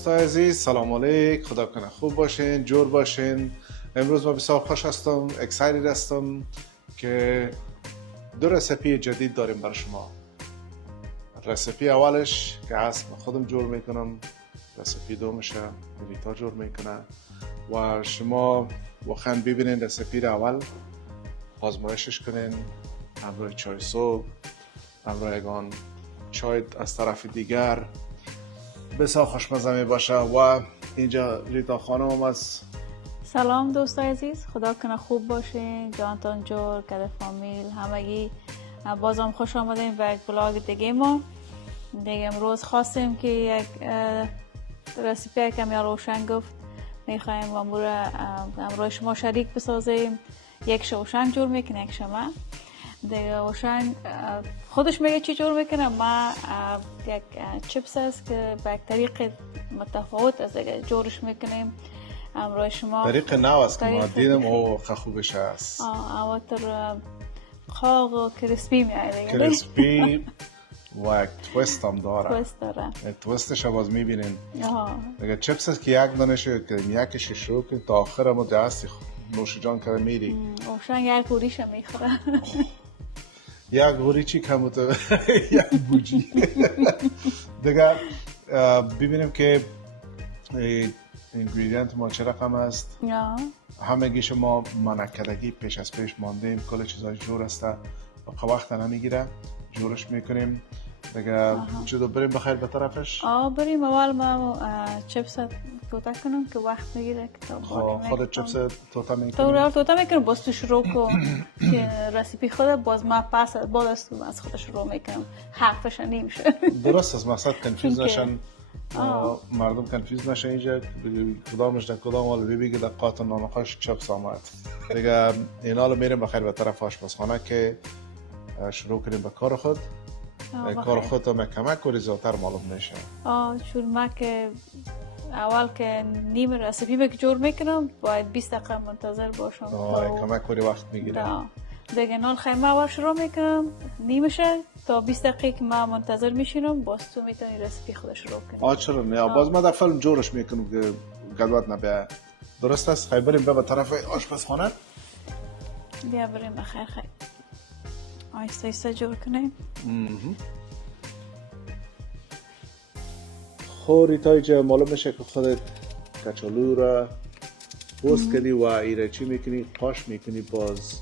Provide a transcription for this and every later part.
دوستای عزیز سلام علیک، خدا کنه خوب باشین، جور باشین. امروز ما بسیار خوش هستم، اکسایتد هستم که دو رسیپی جدید داریم برای شما. رسیپی اولش که هست خودم جور میکنم، رسیپی دومش ریتا جور میکنه و شما واقعا ببینین رسیپی اول آزمایشش کنین همراه چای صبح، همراه یگان چای از طرف دیگر بسیار خوشمزه می باشه. و اینجا ریتا خانم هم از سلام دوستای عزیز، خدا کنه خوب باشین، جانتان جور کده فامیل همگی بازم خوش آمدین به یک بلاگ دیگه. ما دیگه امروز خواستیم که یک رسیپی کمی روشن گفت میخوایم امروز شما شریک بسازیم. یک روشن جور میکنه، یک شما دیگه روشن خودش میگه چی جور میکنه. ما یک چیپس است که به یک طریق متفاوت از دیگه جورش میکنیم. امروز شما طریق نو است که ما دیدم او خوبش است. اوتر خاق و کریسپی میاد دیگه، کریسپی و یک تویست هم داره. تویست داره. تویستش باز میبینین دیگه. چیپس است که یک دانش یکش شروع که تا آخر ما دستی نوش جان کرده میری. روشن یک گوریش میخوره. یک غوری چی کموته یک بوجی دیگه. ببینیم که اینگریدینت ما چه رقم است. همه شما منکدگی پیش از پیش ماندیم، کل چیزای جور است و وقت نمیگیره، جورش میکنیم دیگه. چطور بریم بخیر به طرفش؟ بریم. اول ما چیپس توتا کنم که وقت میگیره. خود چیپس توتا میکنیم؟ توتا میکنم، باز تو شروع کن که رسیپی خود باز ما پس بعد از خود شروع میکنم، حرفش نمیشه. درست است، مقصد کنفیوز نشن مردم، کنفیوز نشن اینجا کدامش در کدام حال ببیگه در قاطع نانخواش چیپس آمد دیگه. اینا رو میریم بخیر به طرف آشپزخانه که شروع کنیم به کار خود. کار خود تا کمک کاری زیادتر معلوم میشه. چون ما که اول که نیم رسیپی که جور میکنم باید 20 دقیقه منتظر باشم. کمک کاری وقت میگیره دیگه. نان خیمه اول شروع میکنم نیمشه تا 20 دقیقه که ما منتظر میشینم، باز تو میتونی رسیپی خودش شروع کنی. چرا نه؟ باز ما در فیلم جورش میکنم که گدوات نبیه. درست است. خیلی بریم به طرف آشپزخانه. بیا بریم بخیر. خیلی آیسته آیسته جور کنیم. ریتا جا معلوم میشه که خودت کچالو را پوست کنی و ایره چی میکنی؟ پاش میکنی، باز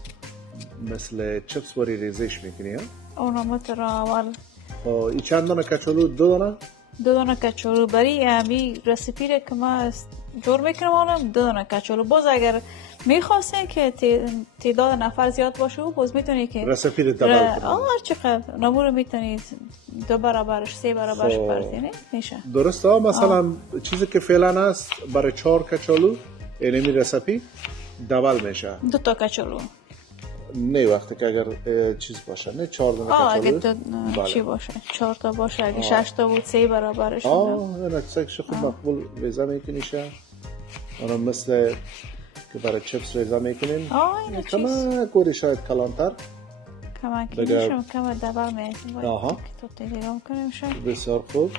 مثل چپس باری ریزش میکنی. اونا متر اول این چند دانه کچالو؟ دو دانه کچالو برای امی رسیپی را که ما جور میکنم آنم 2 دانه کچالو. باز اگر میخواستین که تعداد نفر زیاد باشه باز میتونی که رسیپی رو دبل کنی. چقدر نمور میتونید 2 برابرش 3 برابرش بردینه میشه. درسته. مثلا چیزی که فعلا هست برای 4 کچالو اینمی رسیپی دبل میشه. 2 تا کچالو نه وقتی که اگر چیز باشه، نه 4 دانه کچالو اگه چی باشه 4 تا باشه، اگه 6 تا بود 3 برابرش. اینا چیزش خوب مقبول ریزه میکنی شه. اونا مثل که برای چیپس ریزه میکنین. اینا چیز کما کوری شاید کلانتر کما کنیشم کما دبل میکنیم. که تو تیگم کنیم شاید. بسیار خوب.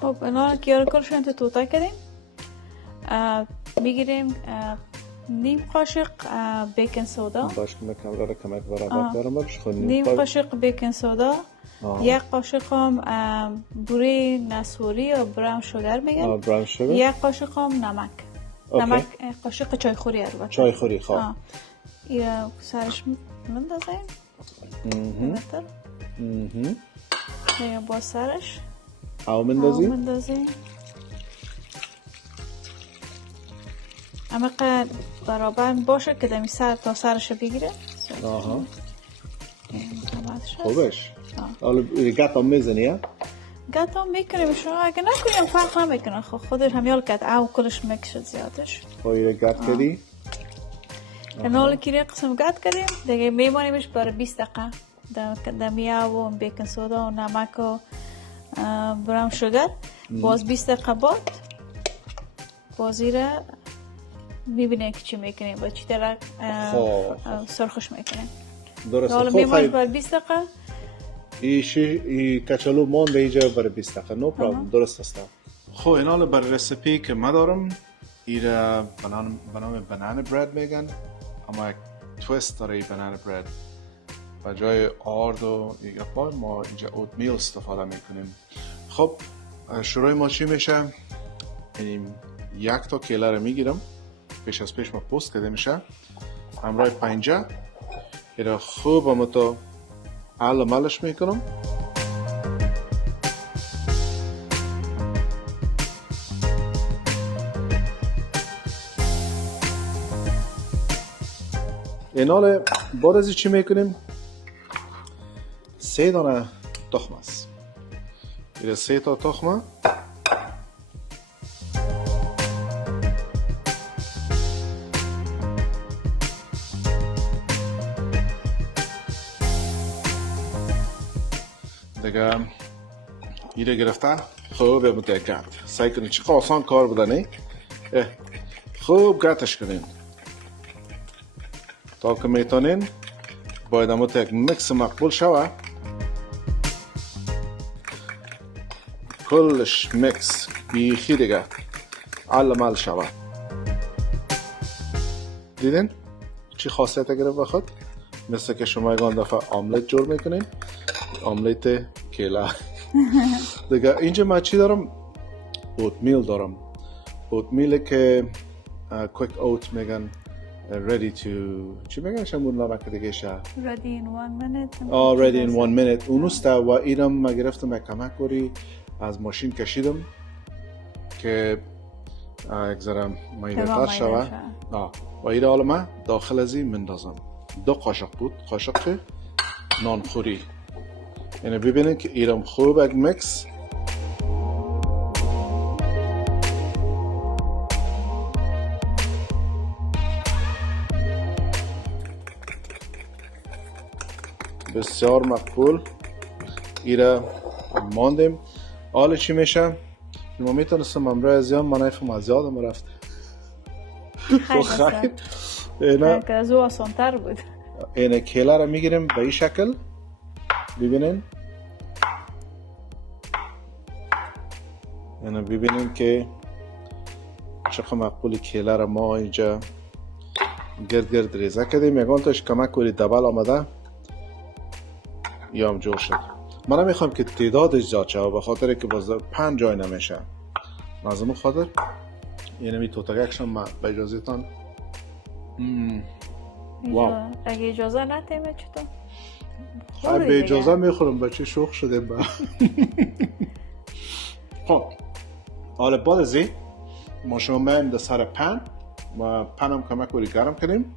خب اینا که کلشون تو توتا کردیم. میگیریم نیم قاشق بیکن سودا. باش که کاملا را کمک برابر دارم باش. نیم قاشق بیکن سودا. 1 قاشق هم بوره نسوری یا براون شوگر میگن. براون شوگر. 1 قاشق هم نمک. نمک قاشق چایخوری البته. چایخوری خواه. این سرش مندازیم. متر. دیگه با سرش او مندازیم. اما برابر باشه که دمی سر تا سرش بگیره. خوبش. حالا گت هم میزنی ها؟ گت هم میکنیم شما، اگه نکنیم فرق نمیکنه. خودش همیال گت او کلش میکشد زیادش. خواهی گت کردی؟ کنال که قسم گت کردیم دیگه میمانیمش برای 20 دقیقه. دمی او بیکن سودا و نمک و براون شوگر. باز 20 دقیقه بعد بازی را میبینیم که چی میکنیم با چی طرح سرخش میکنیم. درسته. حالا خب میماش خیلی بر 20 دقیقه. ای کچالو مانده اینجا برای 20 دقیقه. نو پرابلم. درست است. خب این حالا برای رسیپی که ما دارم ایره به نام بنانا برد میگن، اما یک تویست داره این بنانا برد. و جای آرد و یک پای ما اینجا اوت میل استفاده میکنیم. خب شروع ما چی میشه؟ این یک تا کیله رو میگیرم، پیش از پیش ما پوست کده میشه، همراه پنجه ایره خوب هم تا علا ملش میکنم. این حال بعد از چی میکنیم؟ 3 دانه تخم است. ایره 3 تا تخمه دیگه ایره گرفته خوب متگرد سعی کنید چقدر آسان کار بودنه خوب گتش کنین تا که میتونین. باید امو یک مکس مقبول شوه، کلش مکس بیخی دیگه علمال شوه. دیدین چی خاصیت گرفت بخود؟ مثل که شما یکان دفعه آملت جور میکنین، آملت کیله. دیگه اینجا من چی دارم؟ اوت میل دارم. اوت میل که کویک اوت میگن، ready to چی میگن شمون نامک دیگه شه؟ ready in 1 minute. ready in 1 minute. اونوست و اینم ما گرفتم یک کمک کوری از ماشین کشیدم که یک ذره مایده تر شوه. و ایره حالا ما داخل از این مندازم. 2 قاشق بود، قاشق نانخوری. اینه ببینید که ایرم خوب یک مکس بسیار مقبول. ایره ماندیم. حالا چی میشه؟ ما میتونستم امروز از یاد منایفم از یادم رفت. خیلی اینه که از او آسان تر بود. اینه کیله را میگیریم به این شکل. ببینین اینه ببینین که چقدر مقبولی کیله را ما اینجا گرد ریزه کردیم. یکان تاش کمک کوری دبل آمده یا هم جور شد. من میخوام که تعدادش زیاد شد به خاطر که باز 5 جای نمیشه. لازم خاطر یعنی می توتگکشم من به اجازه تان. واو. اگه اجازه نتیمه چطور؟ به اجازه میخورم بچه شوخ شده با. خب حالا بعد از این ما شما میایم در سر پن و پنم کمک کوری گرم کنیم.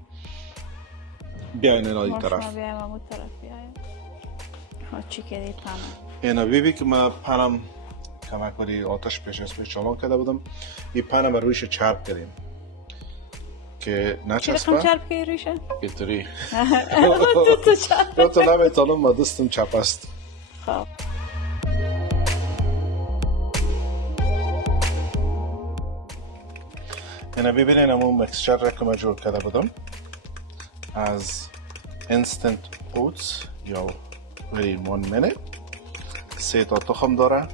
بیاین اینا این طرف. ما بیایم همون طرف بیایم. چی کردی پنم؟ اینا بیبی که من پنم کمک کوری آتش پیش از پیش چالان کرده بودم. این پنم رویش چرب کردیم که نچسبه. چی رقم چرب که رویشه؟ اینطوری. تو چرب. دو تا نمیتونم ما دستم چپ است. خب اینا ببینین همون مکسچر را که من جور کرده بودم از انستنت اوتس یا ready in 1 minute. 3 تا تخم داره.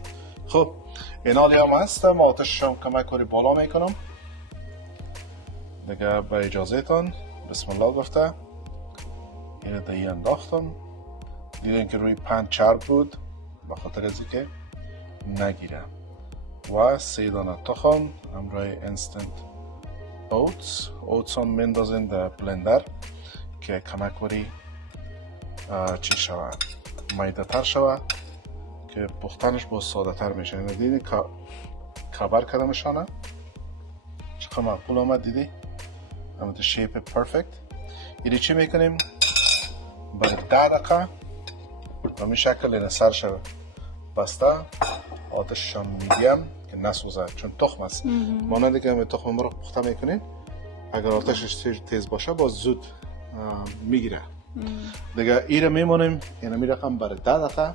خب این حالی هم هستم آتشش هم کمک کوری بالا میکنم دیگه. به اجازه تان بسم الله گفته اینو دهی انداختم. دیدین که روی پن چرب بود به خاطر ازی که نگیره. و 3 دانه تخم همراه انستنت اوتس هم مندازین در بلندر که کمک کوری چی شود مایده تر شود که پختنش با ساده تر میشه. دیدین کبر کردمشانه چقدر مقبول آمد. دیدی همون شیپ پرفکت. اینی چی میکنیم برای 10 دقیقه به این شکل اینه سر شود بسته. آتشش هم میدیم که نسوزه چون تخم است. مانند که همه تخم مرغ پخته میکنین اگر آتشش تیز باشه باز زود میگیره دیگه. ایره میمونیم اینا میرقم برای 10 دقیقه.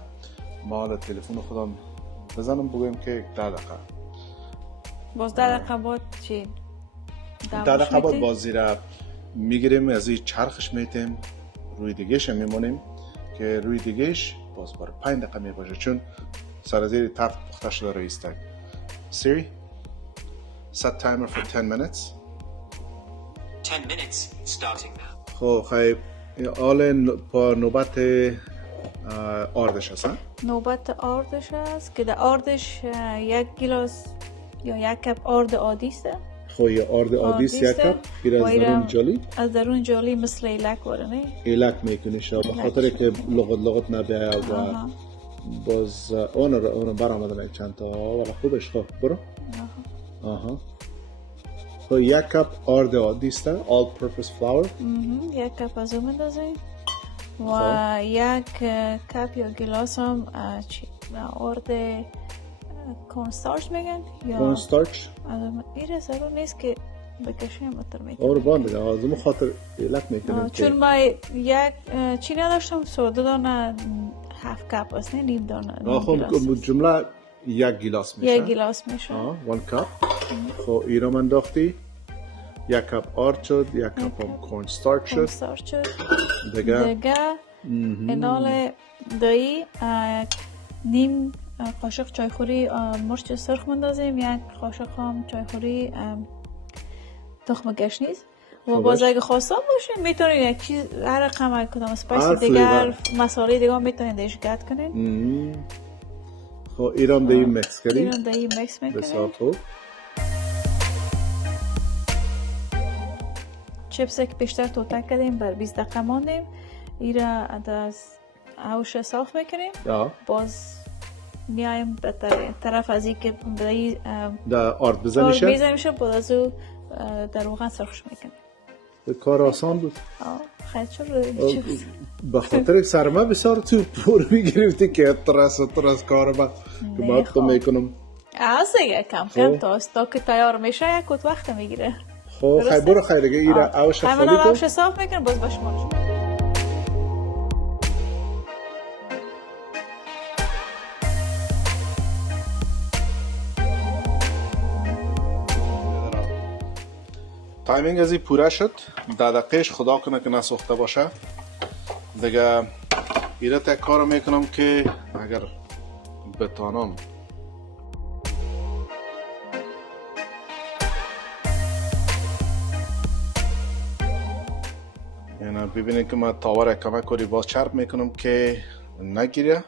ما حالا تلفن خودم بزنم بگویم که 10 دقیقه باز 10 دقیقه بعد چی؟ 10 دقیقه بعد باز زیرا میگیریم از این چرخش میتیم روی دیگهش میمونیم که روی دیگهش باز برای 5 دقیقه میباشه چون سر زیر تفت پخته شده روی استک. Siri, set timer for 10 minutes. 10 minutes starting now. خب خیلی آل با نوبت آردش هست. نوبت آردش است که در آردش 1 گیلاس یا 1 کپ آرد عادی است. خب یه آرد عادی است 1 کپ. پیر از درون جالی. از درون جالی مثل ایلک واره نه؟ ایلک میکنی شب بخاطر که لغت نبیه و باز اون برآمدن چند تا ولی خوبش. خب برو. آها. خب 1 کپ آرد عادی است all purpose flour. 1 کپ از اون میندازیم و 1 کپ یا گیلاس هم آرد کورنستارچ میگن یا کورنستارچ. این ضرور نیست که بکشیم بطور میکنم. قربان دیگه از اون خاطر ایلک میکنیم. چون ما یک چی نداشتم سودا دانه 7 کپ است نه نیم دانه. خب جمله 1 گیلاس میشه. 1 گیلاس میشه. 1 کپ. خب ایرا من انداختی 1 کپ آرد شد 1 کپ هم کورنستارچ شد. دیگه انال دایی نیم قاشق چایخوری مرچ سرخ مندازیم 1 قاشق هم چایخوری تخم گشنیز و باز اگه خواستم باشه میتونید یک چیز هر رقم کدام اسپایس دیگر مساله دیگه میتونید دیش گرد کنید. خب ایران دایی مکس کردیم. ایران دایی مکس میکنیم. بسیار خوب. چیپس که بیشتر توتک کردیم بر 20 دقیقه ماندیم ایرا از آوش صاف میکنیم. باز میایم به طرف از این که در آرد بزنیشه باز از در روغن سرخش میکنیم. کار آسان بود. خیلی چرا به خاطر سرما بسیار تو پر میگرفتی که ترس کار من که باید تو میکنم دیگه کم تا که تیار میشه یک کت وقت میگیره. خب خیلی برو خیلی دیگه ایره آوش خالی کن. آوش صاف میکنم باز باش مانش. تایمینگ از این پوره شد. 10 دقیقهش خدا کنه که نسوخته باشه. دیگه ایره تک کار میکنم که اگر بتانم یعنی ببینید که من تاور کمک کاری باز چرب میکنم که نگیره.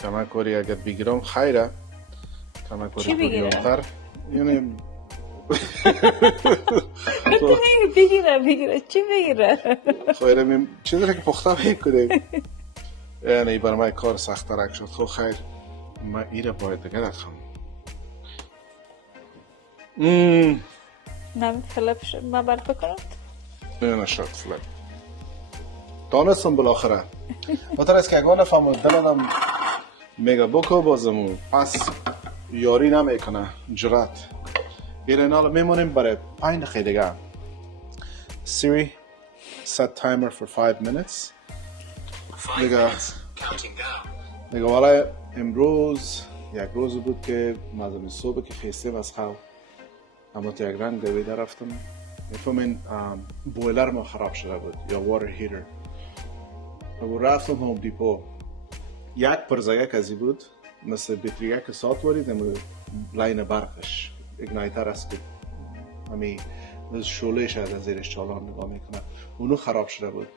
کمک کاری اگر بگیرم خیره. کمک کاری بگیرم یعنی بگیره چی بگیره؟ خیره چیزی که پخته میکنه یعنی برای من کار سخت ترک شد. خب خیر من ایره باید دیگه نخوام نمی فلپ شد من برد بکنم نه شد فلپ دانستم بالاخره بطور است که اگه نفهم دلدم میگه بکو بازمون پس یاری نمیکنه جرات ایره نالا میمونیم برای 5 دقیقه دیگه. Siri, set timer for 5 minutes. 5 minutes counting down. دیگه والا امروز یک روز بود که مزمی صبح که خیستیم از خواب اما تو یک رنگ دویده رفتم میفهمین بویلر ما خراب شده بود یا واتر هیتر و رفتم هوم دیپو یک پرزگک ازی بود مثل بیتریگه که سات وارید لاین برقش اگنایتر است که همی شعله شاید از زیرش چالان نگاه میکنه اونو خراب شده بود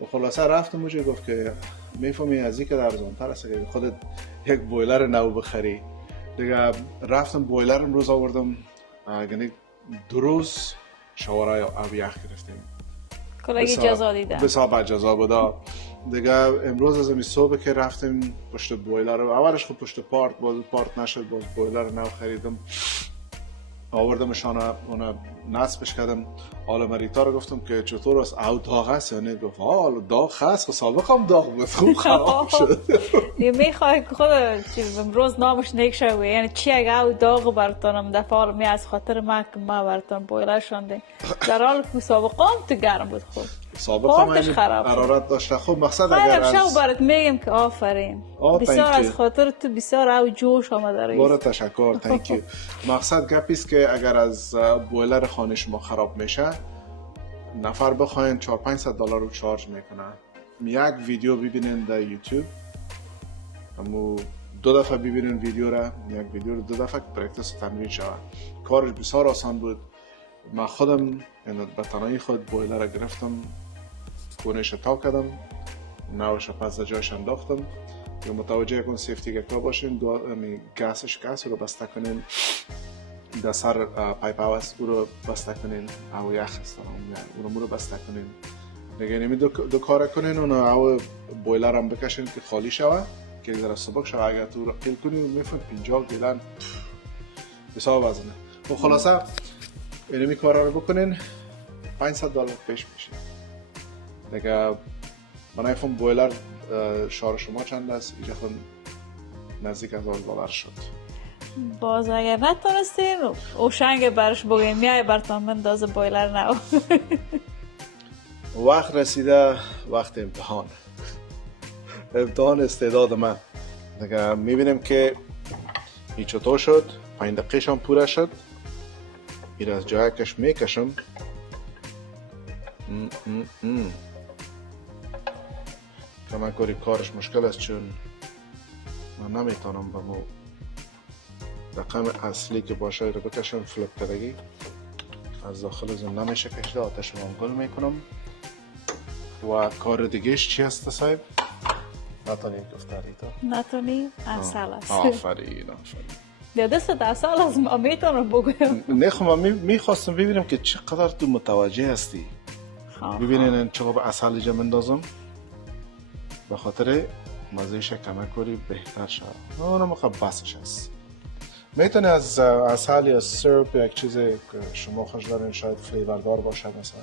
و خلاصه رفتم موجه گفت که میفهمی از این که ارزان‌تر است که خودت یک بویلر نو بخری. دیگه رفتم بویلر امروز آوردم یعنی 2 روز شوارای آب یخ گرفتیم کلاگی جزا دیدم بسیار با جزا بودا. دیگه امروز از این صبح که رفتیم پشت بویلر اولش خود پشت پارت نشد باز بویلر نو خریدم آوردمشان اون نصبش کردم. حالا مریتا رو گفتم که چطور است او داغ است یا نه؟ گفت حالا داغ هست سابق هم داغ بود خوب خراب شد. میخوای که خود امروز نامش نیک شوه یعنی چی اگه او داغ براتونم دفعه می از خاطر ما که ما براتون بویلر شنده در حال که سابقا هم تو گرم بود خوب سابقا کارتش من خراب شد. حرارت داشته. خب مقصد اگر خیلی شب از برات میگم که آفرین بسیار thank you. از خاطر تو بسیار او جوش آمده رئیس. باره تشکر thank you. مقصد گپی است که اگر از بویلر خانه شما خراب میشه نفر بخواین $400-500 رو چارج میکنن. یک ویدیو ببینین در یوتیوب، امو 2 دفعه ببینین ویدیو را، یک ویدیو رو 2 دفعه پرکتیس و تمرین شود. کارش بسیار آسان بود. من خودم به تنهایی خود بویلر را گرفتم، کونش تا کردم، نوش پس جایش انداختم. یا متوجه کن سیفتی گکا باشین، گاسش رو بسته کنین، در سر پایپ هاوس او رو بسته کنین، او یخ است او رو بسته کنین دیگه. نمی دو کار کنین اون او بویلر هم بکشین که خالی شود که ذره سبک شود. اگر تو رو قیل کنین میفهم 50 گیلن بسیار وزنه. و خلاصه اینمی کارا رو بکنین $500 پیش میشه دیگه. من ایفون بویلر شار شما چند است؟ اینجا خون نزدیک $1000 شد. باز اگر نتونستین اوشنگ برش بگیم میای برتان بندازه بویلر نو. وقت رسیده، وقت امتحان. امتحان استعداد من دیگه. میبینیم که این چطور شد. 5 دقیقه هم پوره شد. این از جای کش میکشم. کمان کاری کارش مشکل است چون من نمیتونم به مو رقم اصلی که باشه رو بکشم فلپ کردگی از داخل از اون نمیشه کشیده. آتش رو گل میکنم. و کار دیگهش چی هست صاحب؟ نتونی گفتاری تو؟ نتونی؟ اصل است. آفرین. در دست اصل است ما میتونم بگویم. نه خب من میخواستم ببینم که چقدر تو متوجه هستی. ببینین چقدر اصل اینجا مندازم به خاطر مزهش کمک کاری بهتر شد. اونم خب بسش هست. میتونه از اصل یا سرپ یا یک چیز که شما خوش دارین شاید فلیوردار باشه، مثلا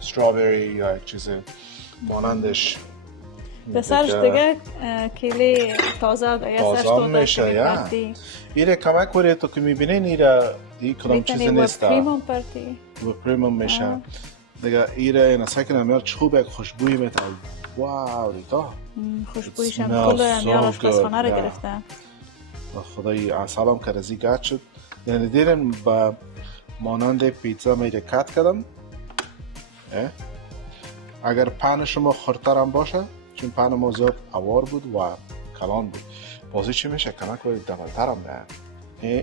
استرابری یا یک چیز مانندش. به سرش دیگه کلی تازه میشه. یا ایره کمک کاری تو که میبینین ایره دی کدام چیزی نیست. پریموم پرتی و پریموم میشه دیگه. ایره این ساکن میاد چوب یک خوشبویی میده. واو ریتا خوشبویش هم کل میار آشپزخانه رو گرفته. خدای اعصابم که رزی گرد شد. یعنی دیرم با مانند پیتزا میره کت کردم. اگر پن شما خورتر هم باشه، چون پن ما زیاد اوار بود و کلان بود، بازی چی میشه کمک باید دبلتر هم نه.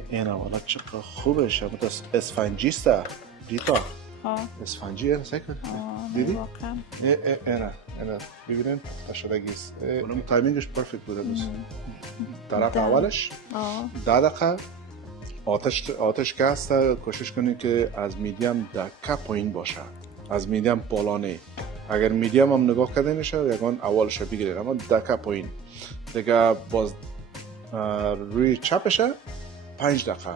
این اولا چقدر خوبه شد. اسفنجی است ریتا. اسفنجی این سکن دیدی؟ اینا ببینین پخته شدگیست. اونم تایمینگش پرفکت بوده. طرف اولش 10 دقیقه آتش که هست کوشش کنید که از میدیم دکه پایین باشه، از میدیم بالا نه. اگر میدیم هم نگاه کرده میشه یکان اولش بگیرید، اما دکه پایین دیگه. باز روی چپشه 5 دقیقه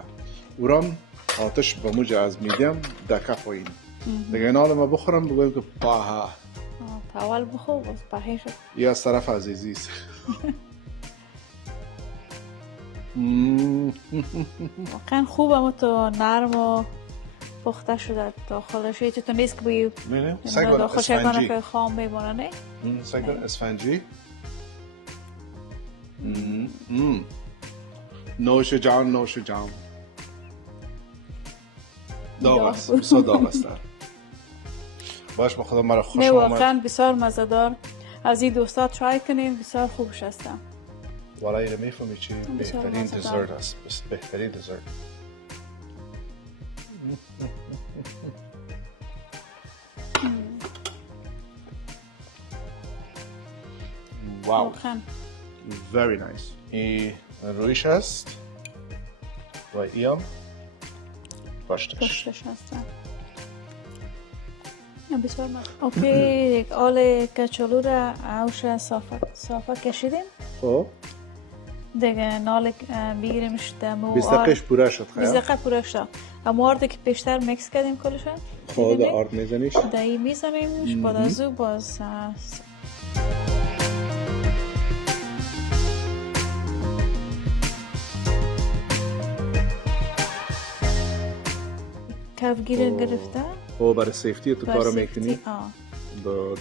اورام آتش به موج از میدیم دکه پایین دیگه. این حالا ما بخورم بگویم که پاها اول بخور باز پاهی شد. یه از طرف عزیزیست. واقعا خوب اما تو نرم و پخته شده داخلش. یه تو نیست که بگی داخلش یکانه که خام میمونه نه؟ سگن اسفنجی. نوش جان نوش جان. داغ است، بسیار داغ است. باش با خدا مرا خوش آمد. واقعا بسیار مزه‌دار. از این دوستا ترای کنین، بسیار خوبش هستن. والا ایره میفهمی چی؟ بهترین دزرت است. بهترین دزرت. واو. Very nice. این رویش هست و ایم پشتش هستن. بسیار مزه. اوکی آل کچالو را اوش صافه کشیدیم. خب دیگه نال بگیریمش دمو 20 دقیقش پوره شد. 20 دقیقه پوره شد. اما آرد که پیشتر میکس کردیم کلش. خب آرد میزنیش؟ دایی میزنیمش. بعد از او باز کفگیر گرفته. برای سیفتی تو کارو میکنی؟ دو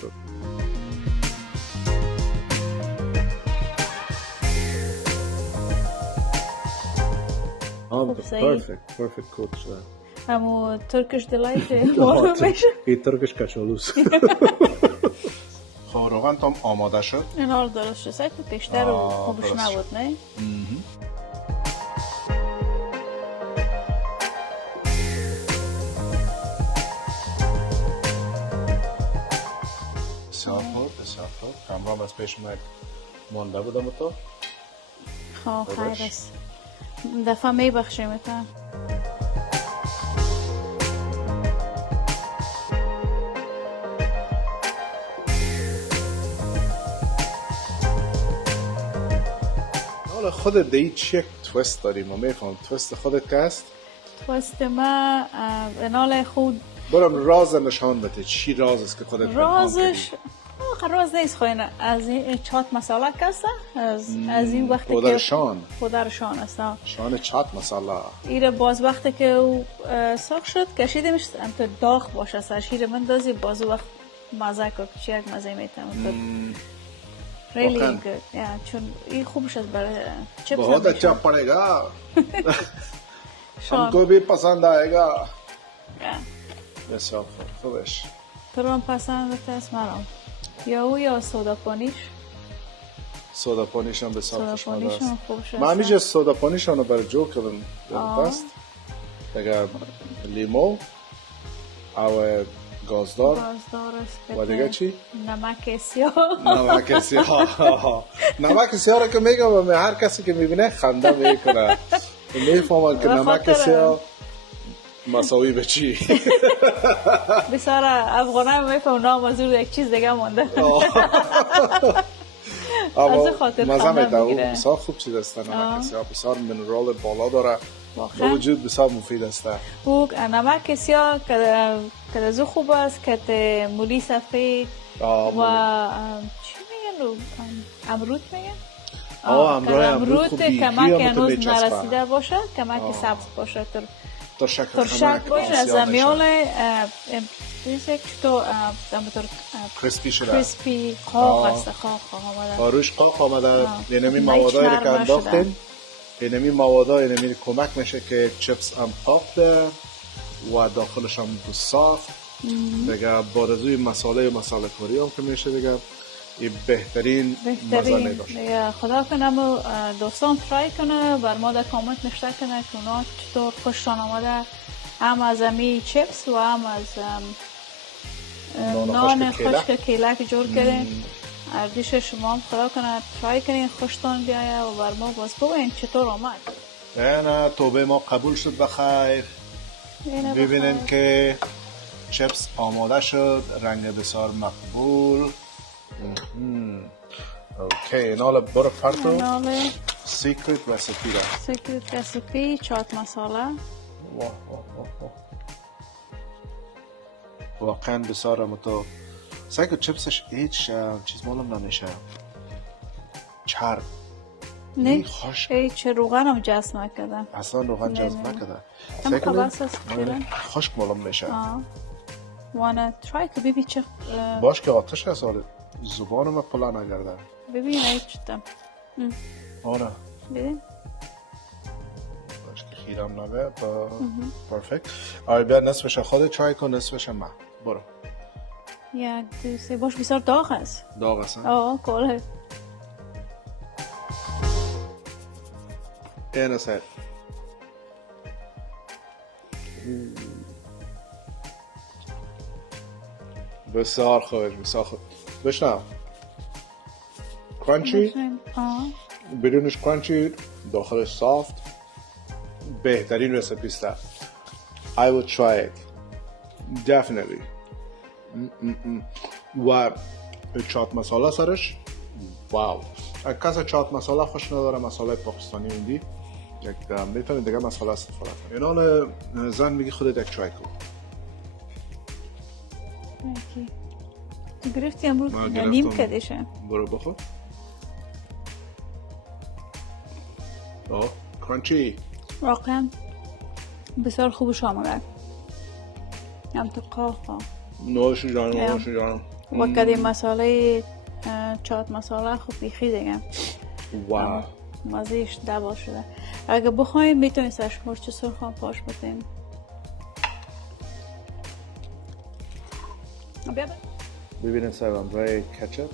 perfect cook شده. همو ترکش دلایت معلوم میشه. این ترکش کچالوس. خب روغن تام آماده شد. این حال درست شد. سعی پیشتر رو خوبش نبود نه؟ بسیار خوب. کامران از پیش من مانده بودم تو. خب خیر است. دفعه میبخشیم تا. حالا خودت دیگه چی توست داری؟ ما میفهم توست خودت که هست؟ توست ما انال خود برام راز نشان بده. چی راز است که خودت رازش راز نیست خوین از این چات مساله کسته از این وقتی پودرشان است شان چات مساله ایره باز وقتی که او ساخت شد کشیدیمش تو داغ باشه سرشیر من دازی باز وقت مزه کرد چی یک مزه میتونم really good چون این خوبش است برای چپس बहुत अच्छा पड़ेगा हमको भी पसंद आएगा بسیار خوبش تو هم پسند است مرام یا او یا سودا پانیش هم بسیار خوشمزه است خوبش من همیشه سودا پانیشونو برای جو کردم دست دیگه لیمو او گازدار و دیگه چی؟ نمک سیاه نمک سیاه رو که میگم هر کسی که میبینه خنده میکنه میفهمن که نمک سیاه مساوی به چی بسیار افغانه میفهم نام مزور یک چیز دیگه مونده از خاطر مزه میده او بسیار خوب چیز است نمک سیاه بسیار منرال بالا داره به وجود بسیار مفید است او نمک سیاه که از خوب است که مولی سفید و چی میگن رو امرود میگن امرود کمک هنوز نرسیده باشه کمک سبز باشه ترشک باشه از میال چطور کریسپی شده کریسپی قاق است قاق آمده روش قاق آمده اینمی موادایی که انداختین اینمی موادها اینمی کمک میشه که چپس هم قاق ده و داخلش هم صاف دیگه بارزوی مساله کاری هم که میشه دیگه این بهترین مزه میباشه خدا کنم دوستان ترای کنه بر ما در کامنت نشته کنه که اونا چطور خوششان آمده هم از امی چپس و هم از نان خشک کیلک جور کردین اردیش شما هم خدا کنه ترای کنین خوشتان بیایه و بر ما باز بگوین چطور آمد نه توبه ما قبول شد بخیر ببینین که چپس آماده شد رنگ بسیار مقبول اوکی این حالا برو فرتو سیکرت رسیپی چات مساله واقعا بسیار متو سعی که چپسش هیچ چیز معلوم نمیشه چرب نه هیچ روغن هم جذب نکرده اصلا روغن جذب نکرده هم خباس است خشک معلوم میشه وانا ترای که ببین چه باش که آتش هست زبانم پلا نگرده ببین ایچتم آره ببین باش که خیرم نگه پرفکت آره بیا نصفش خودت ترای کن نصفش من برو یک دو سه باش بسیار داغ است داغ است کله این است بسیار خوش بشنم کرانچی بیرونش کرانچی داخلش سافت بهترین رسیپی است I would try it definitely و چات مساله سرش واو کسی چات مساله خوش نداره مساله پاکستانی هندی یک میتونید دیگه مساله استفاده کنید این حال زن میگی خودت یک ترای کن تو گرفتی امروز نیم کدشه برو بخور کرانچی واقعا بسیار خوبش آمده هم تو قاقا نوش جانم و کدی مساله چات مساله خوب بیخی دیگه واو مزهش دبال شده. اگه بخوایم میتونید سرش مرچ سرخ هم پاش بدین. ببینید سرم برای کچپ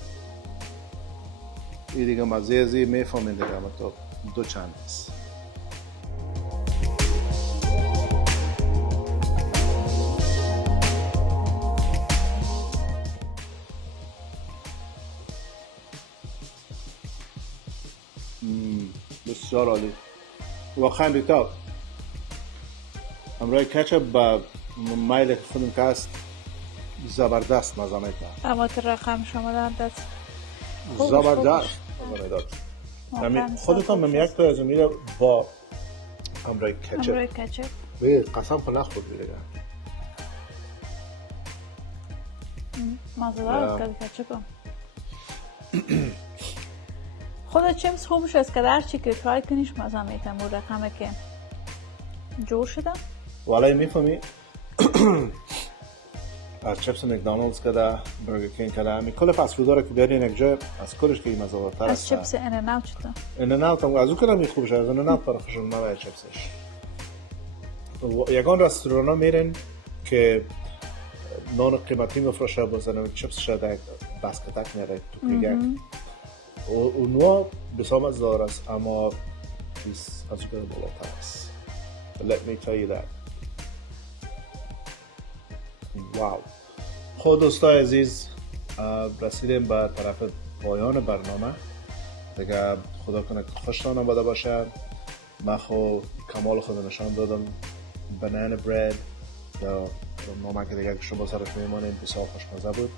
این دیگه مزه ازی میفهمین دیگه اما تو دو چند است. بسیار عالی واقعا ریتا امروی کچپ با مایل خودم که است زبردست مزه میکنه اما که رقم شما داد زبردست مزه داد خودتان من یک تا از میره با امروی کچپ امروی کچپ به قسم خود نخورد دیگه مزه دار کدی کچپ هم خود چیپس خوبش است که در چی که ترای کنیش مزه میتم و رقمه که جور شده والای میفهمی از چیپس مکدونالدز کده برگر کینگ کده همی کل فست فود که بیارین یک جای از کلش که این مزه دارتر از چیپس این ان اوت چطور این ان اوت هم از اون کلم خوبش از این ان اوت برای خوشم نمیاد چیپسش یگان رستوران ها میرین که نان قیمتی میفروشه بزنن چیپسش در بسکتک میره تو کیگک اونها بسیار مزدار است اما از اون کلم بالاتر است let me tell you that واو خود دوستای عزیز رسیدیم به طرف پایان برنامه دیگه خدا کنه که خوشتان آمده باشه من خو کمال خود نشان دادم بنانا برید یا نامه که دیگه شما سرش میمانیم بسیار خوشمزه بود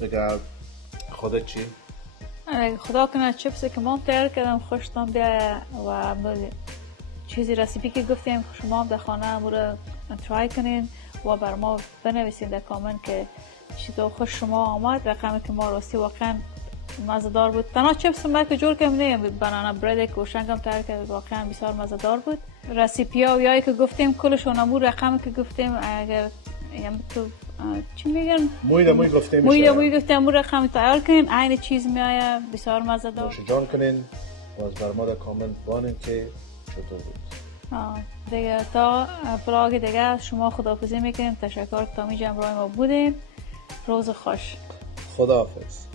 دیگه خودت چی؟ خدا کنه چیپسی که ما تیار کردم خوشتان بیایه و چیزی رسیپی که گفتیم شما هم در خانه رو ترای کنین و بر ما بنویسین در کامنت که چطور خوش شما آمد رقمی که ما راستی واقعا مزه‌دار بود تنها چیپس ما که جور کم نیم بنانا برید که شنگم تیار کرد واقعا بسیار مزه‌دار بود رسیپی ها و یایی که گفتیم کلشون همون رقمی که گفتیم اگر تو چی میگن موی گفتیم موی گفتیم همون رقمی تیار کنین عین چیز میایه بسیار مزه‌دار نوش جان کنین و از بر ما در کامنت بانین که چطور بود دیگه تا بلاگ دیگه شما خداحافظی میکنیم تشکر که تا اینجا همراه ما بودین روز خوش خداحافظ